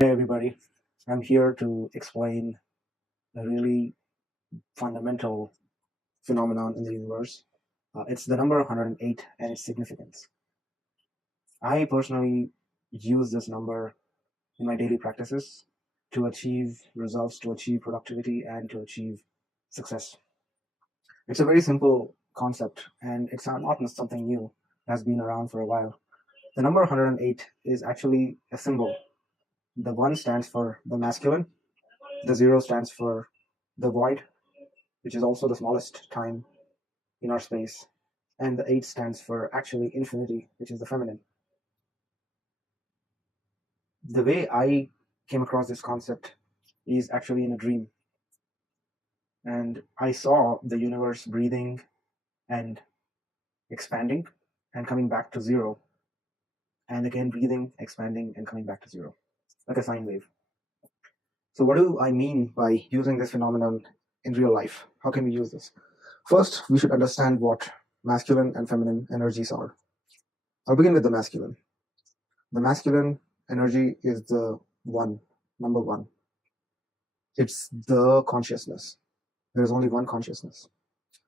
Hey everybody, I'm here to explain a really fundamental phenomenon in the universe. It's the number 108 and its significance. I personally use this number in my daily practices to achieve results, to achieve productivity, and to achieve success. It's a very simple concept and it's not something new, it has been around for a while. The number 108 is actually a symbol. The 1 stands for the masculine, the 0 stands for the void, which is also the smallest time in our space, and the 8 stands for actually infinity, which is the feminine. The way I came across this concept is actually in a dream, and I saw the universe breathing and expanding and coming back to 0, and again breathing, expanding, and coming back to 0, like a sine wave. So, what do I mean by using this phenomenon in real life? How can we use this? First, we should understand what masculine and feminine energies are. I'll begin with the masculine. The masculine energy is the one, number one. It's the consciousness. There is only one consciousness.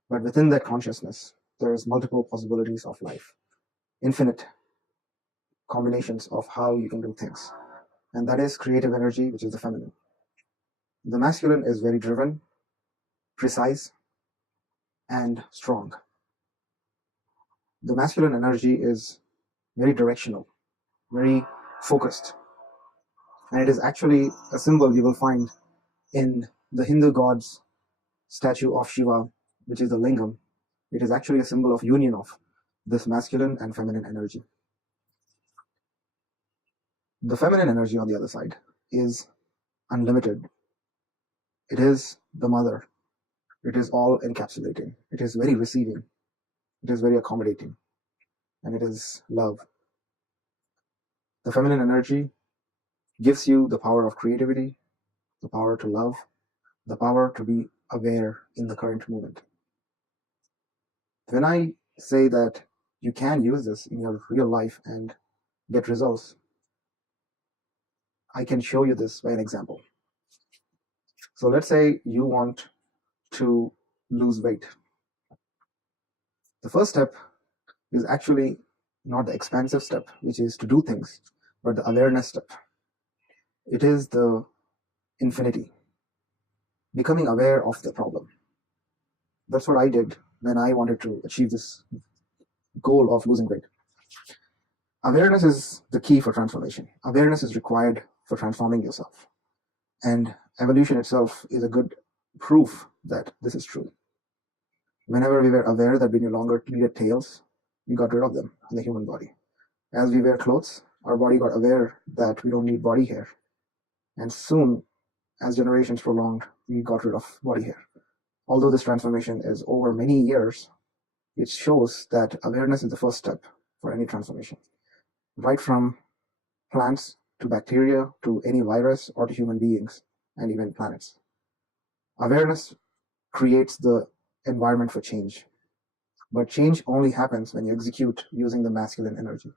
But within that consciousness, there's multiple possibilities of life, infinite combinations of how you can do things. And that is creative energy, which is the feminine. The masculine is very driven, precise, and strong. The masculine energy is very directional, very focused. And it is actually a symbol you will find in the Hindu god's statue of Shiva, which is the lingam. It is actually a symbol of union of this masculine and feminine energy. The feminine energy, on the other side, is unlimited. It is the mother. It is all encapsulating. It is very receiving. It is very accommodating. And it is love. The feminine energy gives you the power of creativity, the power to love, the power to be aware in the current moment. When I say that you can use this in your real life and get results, I can show you this by an example. So let's say you want to lose weight. The first step is actually not the expansive step, which is to do things, but the awareness step. It is the infinity, becoming aware of the problem. That's what I did when I wanted to achieve this goal of losing weight. Awareness is the key for transformation. Awareness is required for transforming yourself. And evolution itself is a good proof that this is true. Whenever we were aware that we no longer needed tails, we got rid of them in the human body. As we wear clothes, our body got aware that we don't need body hair. And soon, as generations prolonged, we got rid of body hair. Although this transformation is over many years, it shows that awareness is the first step for any transformation. Right from plants to bacteria to any virus or to human beings and even planets. Awareness creates the environment for change. But change only happens when you execute using the masculine energy.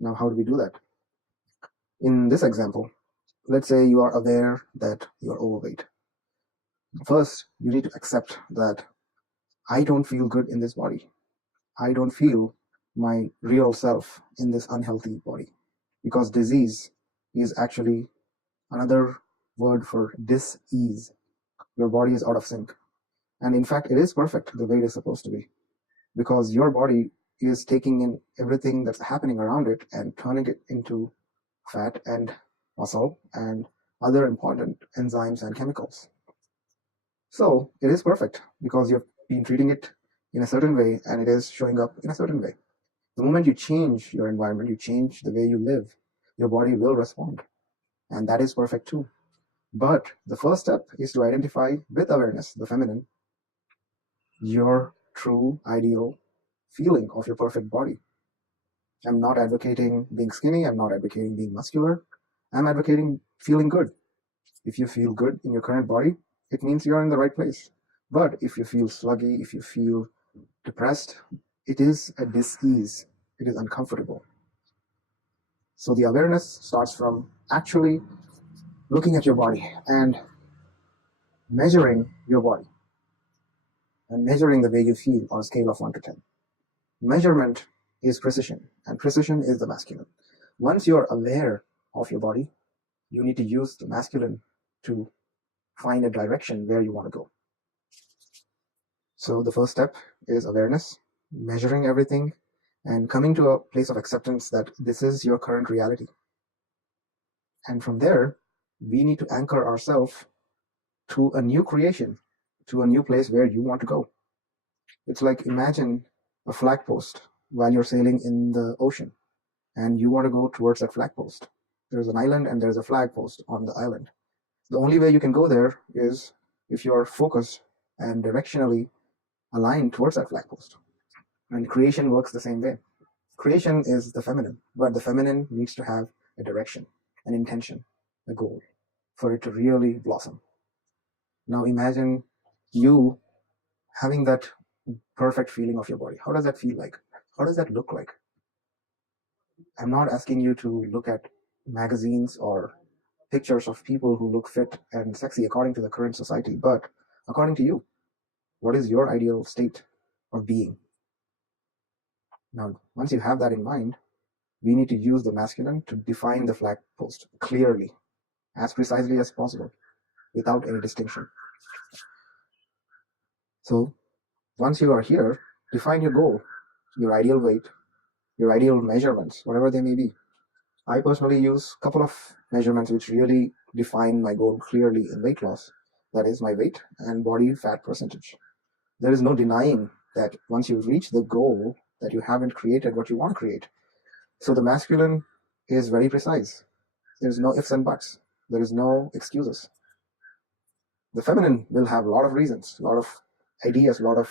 Now, how do we do that? In this example, let's say you are aware that you are overweight. First, you need to accept that I don't feel good in this body. I don't feel my real self in this unhealthy body. Because disease is actually another word for dis-ease. Your body is out of sync. And in fact, it is perfect the way it is supposed to be. Because your body is taking in everything that's happening around it and turning it into fat and muscle and other important enzymes and chemicals. So it is perfect because you've been treating it in a certain way and it is showing up in a certain way. The moment you change your environment, you change the way you live, your body will respond. And that is perfect too. But the first step is to identify with awareness, the feminine, your true ideal feeling of your perfect body. I'm not advocating being skinny. I'm not advocating being muscular. I'm advocating feeling good. If you feel good in your current body, it means you're in the right place. But if you feel sluggy, if you feel depressed, it is a dis-ease. It is uncomfortable. So the awareness starts from actually looking at your body and measuring your body and measuring the way you feel on a scale of 1 to 10. Measurement is precision, and precision is the masculine. Once you're aware of your body, you need to use the masculine to find a direction where you want to go. So the first step is awareness, measuring everything, and coming to a place of acceptance that this is your current reality. And from there, we need to anchor ourselves to a new creation, to a new place where you want to go. It's like, imagine a flag post while you're sailing in the ocean and you want to go towards that flag post. There's an island and there's a flag post on the island. The only way you can go there is if you're focused and directionally aligned towards that flag post. And creation works the same way. Creation is the feminine, but the feminine needs to have a direction, an intention, a goal for it to really blossom. Now imagine you having that perfect feeling of your body. How does that feel like? How does that look like? I'm not asking you to look at magazines or pictures of people who look fit and sexy according to the current society, but according to you, what is your ideal state of being? Now, once you have that in mind, we need to use the masculine to define the flag post clearly, as precisely as possible, without any distinction. So once you are here, define your goal, your ideal weight, your ideal measurements, whatever they may be. I personally use a couple of measurements which really define my goal clearly in weight loss. That is my weight and body fat percentage. There is no denying that once you reach the goal, that you haven't created what you want to create. So the masculine is very precise. There's no ifs and buts. There is no excuses. The feminine will have a lot of reasons, a lot of ideas, a lot of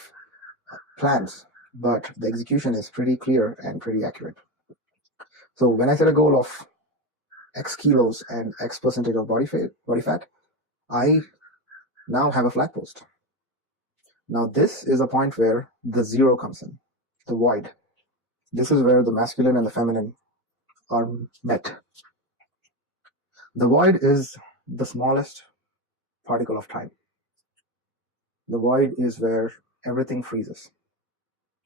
plans, but the execution is pretty clear and pretty accurate. So when I set a goal of X kilos and X percentage of body fat, I now have a flag post. Now this is a point where the zero comes in, the void. This is where the masculine and the feminine are met. The void is the smallest particle of time. The void is where everything freezes.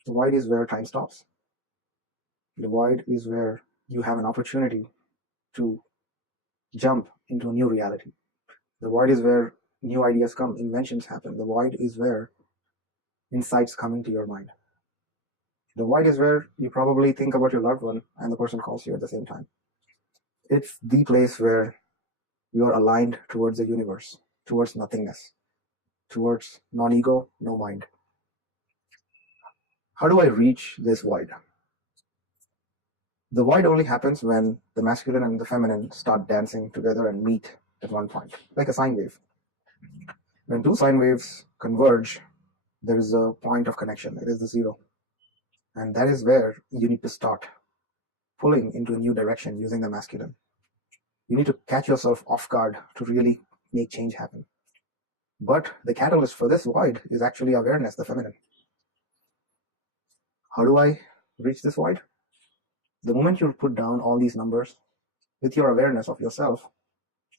The void is where time stops. The void is where you have an opportunity to jump into a new reality. The void is where new ideas come, inventions happen. The void is where insights come into your mind. The void is where you probably think about your loved one and the person calls you at the same time. It's the place where you are aligned towards the universe, towards nothingness, towards non-ego, no mind. How do I reach this void? The void only happens when the masculine and the feminine start dancing together and meet at one point, like a sine wave. When two sine waves converge, there is a point of connection. It is the zero. And that is where you need to start pulling into a new direction using the masculine. You need to catch yourself off guard to really make change happen. But the catalyst for this void is actually awareness, the feminine. How do I reach this void? The moment you put down all these numbers with your awareness of yourself,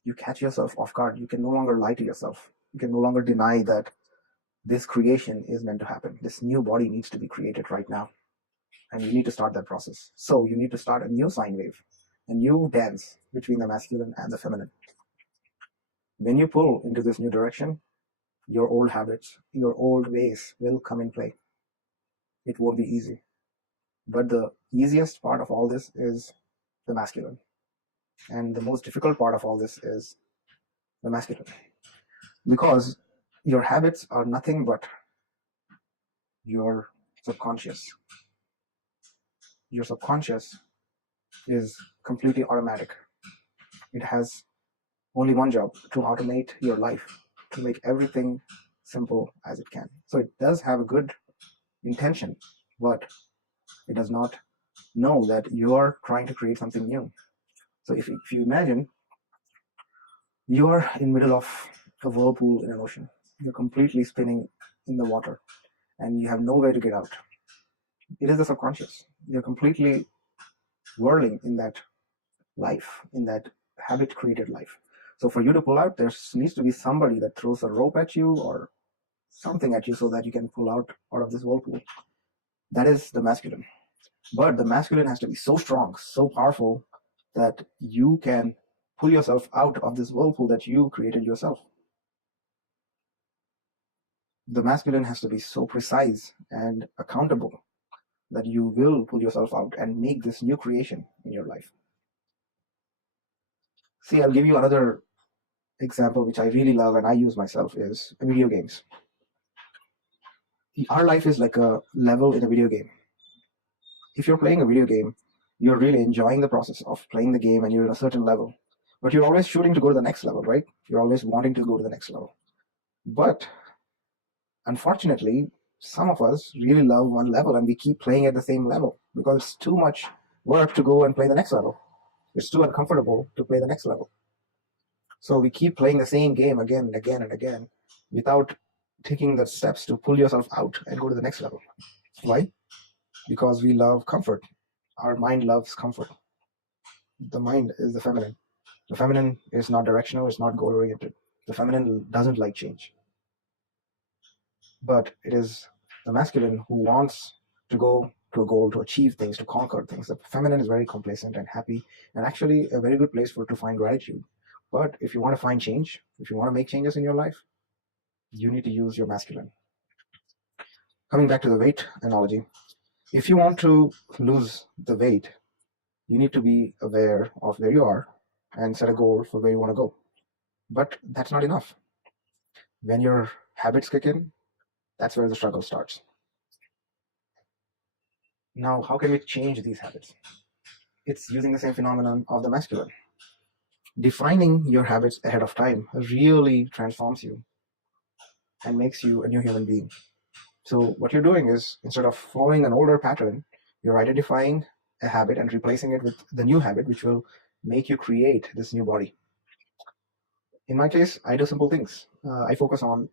you catch yourself off guard. You can no longer lie to yourself. You can no longer deny that this creation is meant to happen. This new body needs to be created right now. And you need to start that process. So you need to start a new sine wave, a new dance between the masculine and the feminine. When you pull into this new direction, your old habits, your old ways will come in play. It won't be easy. But the easiest part of all this is the masculine. And the most difficult part of all this is the masculine. Because your habits are nothing but your subconscious. Your subconscious is completely automatic. It has only one job: to automate your life, to make everything simple as it can. So it does have a good intention, but it does not know that you are trying to create something new. So if you imagine you are in the middle of a whirlpool in an ocean, you're completely spinning in the water and you have no way to get out. It is the subconscious. You're completely whirling in that life, in that habit created life. So for you to pull out, there needs to be somebody that throws a rope at you or something at you so that you can pull out of this whirlpool. That is the masculine. But the masculine has to be so strong, so powerful, that you can pull yourself out of this whirlpool that you created yourself. The masculine has to be so precise and accountable that you will pull yourself out and make this new creation in your life. See, I'll give you another example which I really love and I use myself, is video games. Our life is like a level in a video game. If you're playing a video game, you're really enjoying the process of playing the game and you're at a certain level. But you're always shooting to go to the next level, right? You're always wanting to go to the next level. But unfortunately, some of us really love one level and we keep playing at the same level because it's too much work to go and play the next level. It's too uncomfortable to play the next level. So we keep playing the same game again and again and again without taking the steps to pull yourself out and go to the next level. Why? Because we love comfort. Our mind loves comfort. The mind is the feminine. The feminine is not directional, it's not goal oriented. The feminine doesn't like change. But it is the masculine who wants to go to a goal, to achieve things, to conquer things. The feminine is very complacent and happy, and actually a very good place for to find gratitude. But if you want to find change, if you want to make changes in your life, you need to use your masculine. Coming back to the weight analogy, if you want to lose the weight, you need to be aware of where you are and set a goal for where you want to go. But that's not enough. When your habits kick in, that's where the struggle starts. Now, how can we change these habits? It's using the same phenomenon of the masculine. Defining your habits ahead of time really transforms you and makes you a new human being. So what you're doing is, instead of following an older pattern, you're identifying a habit and replacing it with the new habit, which will make you create this new body. In my case, I do simple things. I focus on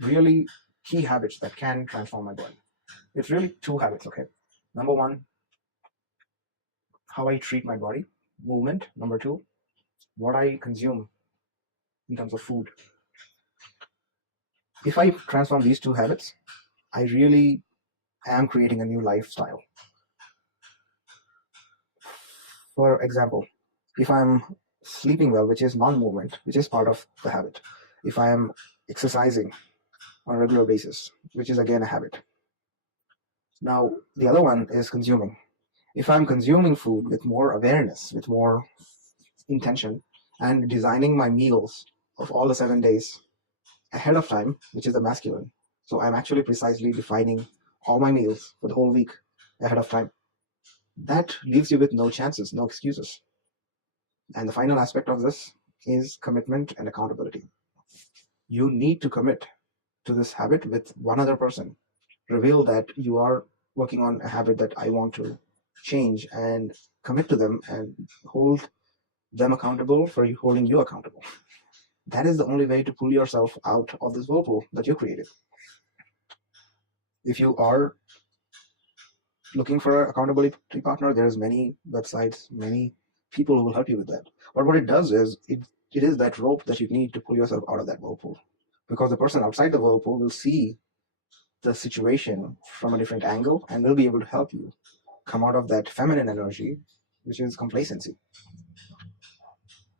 really key habits that can transform my body. It's really two habits, okay? Number one, how I treat my body, movement. Number two, what I consume in terms of food. If I transform these two habits, I really am creating a new lifestyle. For example, if I'm sleeping well, which is non-movement, which is part of the habit. If I am exercising on a regular basis, which is again a habit. Now, the other one is consuming. If I'm consuming food with more awareness, with more intention, and designing my meals of all the 7 days ahead of time, which is the masculine. So I'm actually precisely defining all my meals for the whole week ahead of time. That leaves you with no chances, no excuses. And the final aspect of this is commitment and accountability. You need to commit to this habit with one other person. Reveal that you are working on a habit that I want to change, and commit to them and hold them accountable for you holding you accountable. That is the only way to pull yourself out of this whirlpool that you created. If you are looking for an accountability partner, there's many websites, many people who will help you with that. But what it does is, it is that rope that you need to pull yourself out of that whirlpool. Because the person outside the whirlpool will see the situation from a different angle and will be able to help you come out of that feminine energy, which is complacency.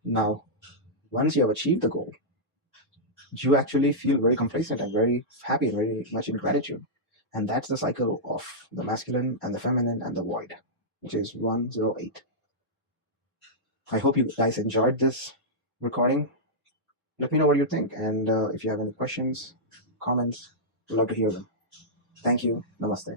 Now, once you have achieved the goal, you actually feel very complacent and very happy and very much in gratitude. And that's the cycle of the masculine and the feminine and the void, which is 108. I hope you guys enjoyed this recording. Let me know what you think. And if you have any questions, comments, we'd love to hear them. Thank you. Namaste.